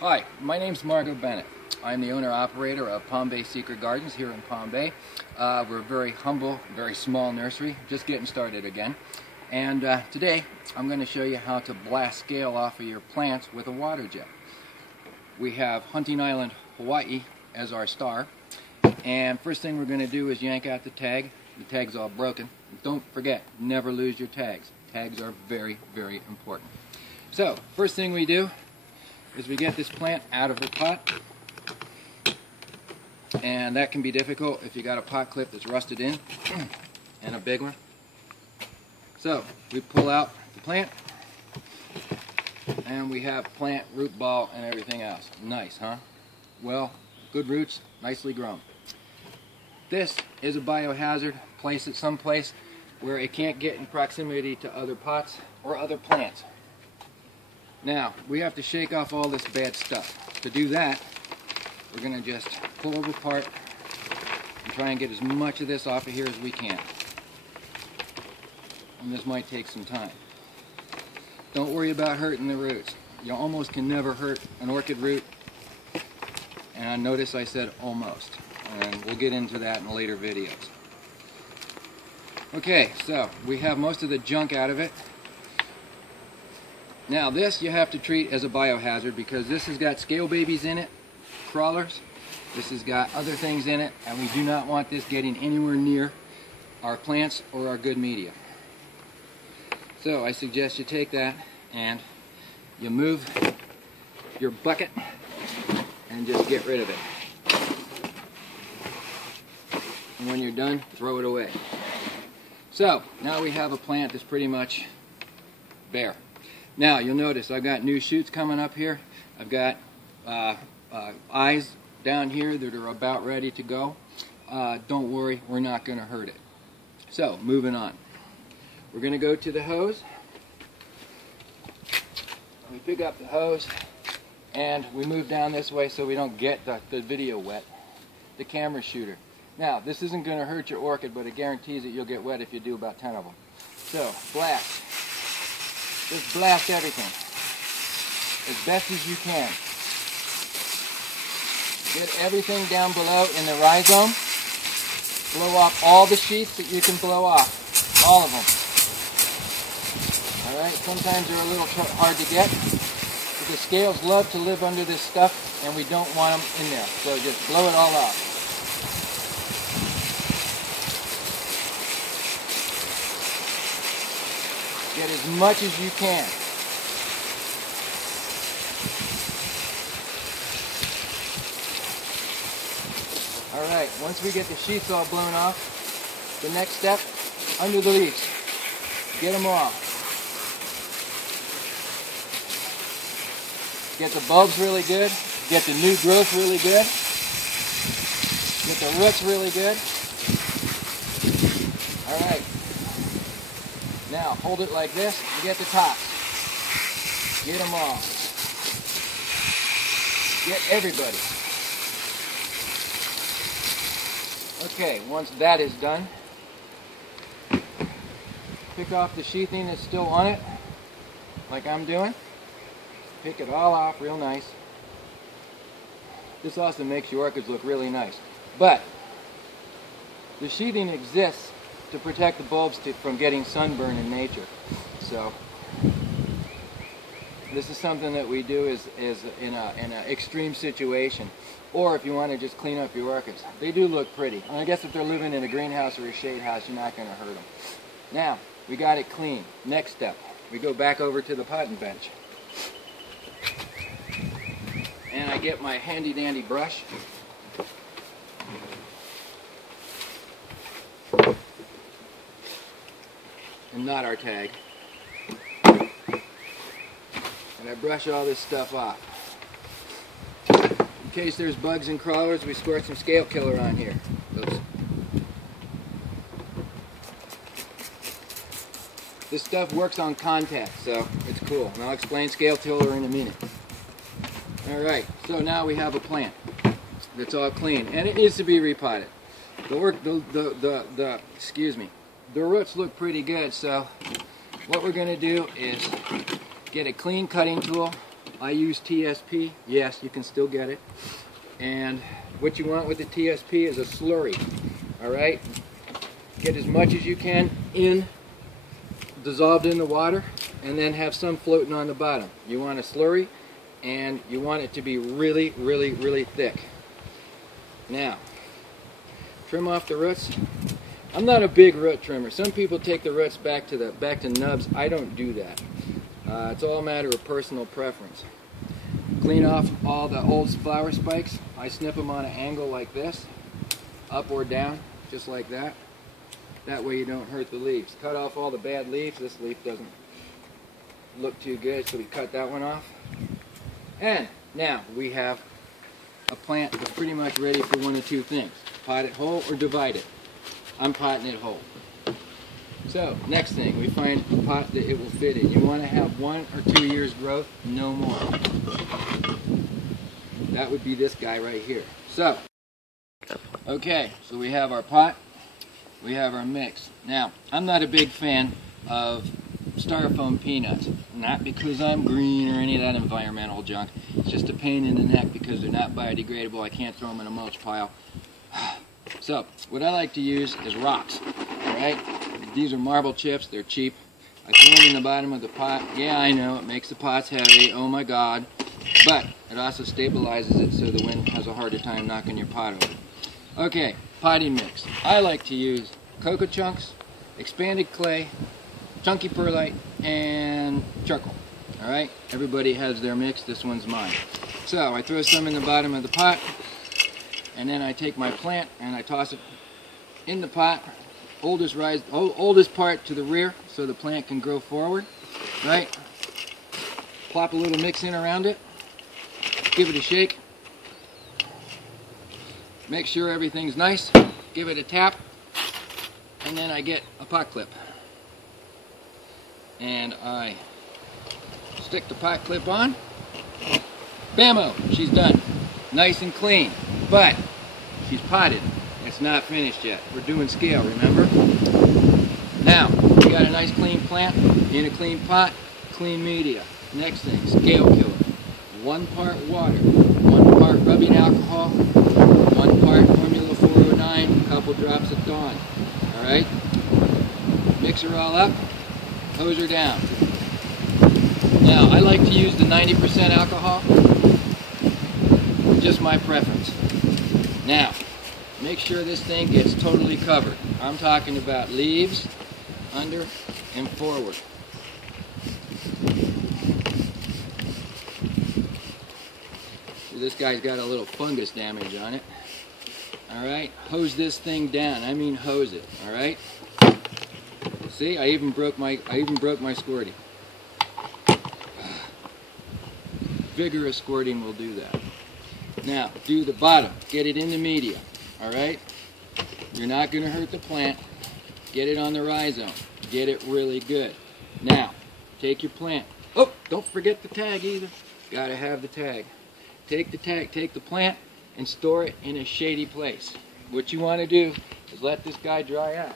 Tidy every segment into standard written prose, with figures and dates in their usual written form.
Hi, my name's Margo Bennett. I'm the owner-operator of Palm Bay Secret Gardens here in Palm Bay. We're a very humble, very small nursery, just getting started again. And today I'm going to show you how to blast scale off of your plants with a water jet. We have Hunting Island, Hawaii as our star. And first thing we're going to do is yank out the tag. The tag's all broken. Don't forget, never lose your tags. Tags are very, very important. So, first thing we do is we get this plant out of the pot, and that can be difficult if you got a pot clip that's rusted in and a big one. So we pull out the plant and we have plant, root ball, and everything else. Nice, huh? Well, good roots, nicely grown. This is a biohazard. Place it someplace where it can't get in proximity to other pots or other plants. Now, we have to shake off all this bad stuff. To do that, we're going to just pull it apart and try and get as much of this off of here as we can. And this might take some time. Don't worry about hurting the roots. You almost can never hurt an orchid root. And notice I said almost. And we'll get into that in later videos. Okay, so we have most of the junk out of it. Now this you have to treat as a biohazard because this has got scale babies in it, crawlers, this has got other things in it, and we do not want this getting anywhere near our plants or our good media. So I suggest you take that and you move your bucket and just get rid of it. And when you're done, throw it away. So now we have a plant that's pretty much bare. Now you'll notice I've got new shoots coming up here. I've got eyes down here that are about ready to go. Don't worry, we're not going to hurt it. So moving on. We're going to go to the hose. We pick up the hose and we move down this way so we don't get the video wet. The camera shooter. Now this isn't going to hurt your orchid, but it guarantees that you'll get wet if you do about 10 of them. So blast. Just blast everything as best as you can. Get everything down below in the rhizome. Blow off all the sheaths that you can blow off. All of them. Alright, sometimes they're a little hard to get. But the scales love to live under this stuff and we don't want them in there. So just blow it all off. Get as much as you can. Alright, once we get the sheaths all blown off, the next step, under the leaves. Get them off. Get the bulbs really good. Get the new growth really good. Get the roots really good. Alright. Now, hold it like this and get the tops. Get them all. Get everybody. Okay, once that is done, pick off the sheathing that's still on it, like I'm doing. Pick it all off real nice. This also makes your orchids look really nice. But the sheathing exists to protect the bulbs from getting sunburn in nature. So this is something that we do is in an extreme situation, or if you want to just clean up your orchids. They do look pretty. And I guess if they're living in a greenhouse or a shade house, you're not going to hurt them. Now we got it clean. Next step, we go back over to the potting bench, and I get my handy dandy brush. And not our tag. And I brush all this stuff off. In case there's bugs and crawlers, we squirt some scale killer on here. Oops. This stuff works on contact, so it's cool. And I'll explain scale killer in a minute. Alright, so now we have a plant that's all clean. And it needs to be repotted. The roots look pretty good, so what we're going to do is get a clean cutting tool I use TSP. Yes, you can still get it. And what you want with the TSP is a slurry. Alright? Get as much as you can dissolved in the water, and then have some floating on the bottom. You want a slurry, and you want it to be really, really, really thick. Now, trim off the roots. I'm not a big root trimmer. Some people take the roots back to nubs. I don't do that. It's all a matter of personal preference. Clean off all the old flower spikes. I snip them on an angle like this, up or down, just like that. That way you don't hurt the leaves. Cut off all the bad leaves. This leaf doesn't look too good, so we cut that one off. And now we have a plant that's pretty much ready for one of two things. Pot it whole or divide it. I'm potting it whole. So, next thing, we find a pot that it will fit in. You want to have 1 or 2 years growth, no more. That would be this guy right here. So, okay, so we have our pot. We have our mix. Now, I'm not a big fan of styrofoam peanuts. Not because I'm green or any of that environmental junk. It's just a pain in the neck because they're not biodegradable. I can't throw them in a mulch pile. So, what I like to use is rocks. Alright? These are marble chips. They're cheap. I throw them in the bottom of the pot. Yeah, I know, it makes the pots heavy. Oh my God. But it also stabilizes it so the wind has a harder time knocking your pot over. Okay. Potting mix. I like to use cocoa chunks, expanded clay, chunky perlite, and charcoal. Alright? Everybody has their mix. This one's mine. So I throw some in the bottom of the pot, and then I take my plant and I toss it in the pot, oldest part to the rear so the plant can grow forward. Right? Plop a little mix in around it, give it a shake. Make sure everything's nice, give it a tap, and then I get a pot clip. And I stick the pot clip on. Bammo! She's done. Nice and clean. But she's potted. It's not finished yet. We're doing scale, remember? Now, we got a nice clean plant in a clean pot, clean media. Next thing, scale killer. 1 part water, 1 part rubbing alcohol, 1 part formula 409, a couple drops of Dawn. Alright? Mix her all up, hose her down. Now, I like to use the 90% alcohol, just my preference. Now, make sure this thing gets totally covered. I'm talking about leaves, under, and forward. This guy's got a little fungus damage on it. Alright, hose this thing down. I mean hose it, alright? See, I even broke my squirty. Vigorous squirting will do that. Now, do the bottom. Get it in the media, alright? You're not going to hurt the plant. Get it on the rhizome. Get it really good. Now, take your plant. Oh, don't forget the tag either. Gotta have the tag. Take the tag, take the plant, and store it in a shady place. What you want to do is let this guy dry out.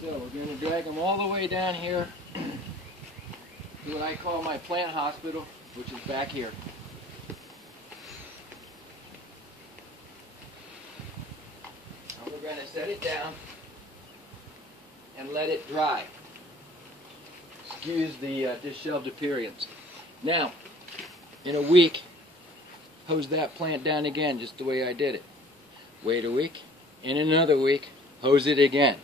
So we're going to drag him all the way down here to what I call my plant hospital, which is back here. And we're going to set it down and let it dry. Excuse the disheveled appearance. Now, in a week, hose that plant down again, just the way I did it. Wait a week. In another week, hose it again.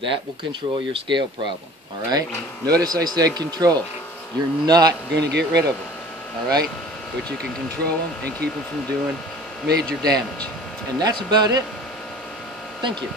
That will control your scale problem. Alright? Notice I said control. You're not going to get rid of them. Alright? But you can control them and keep them from doing major damage. And that's about it. Thank you.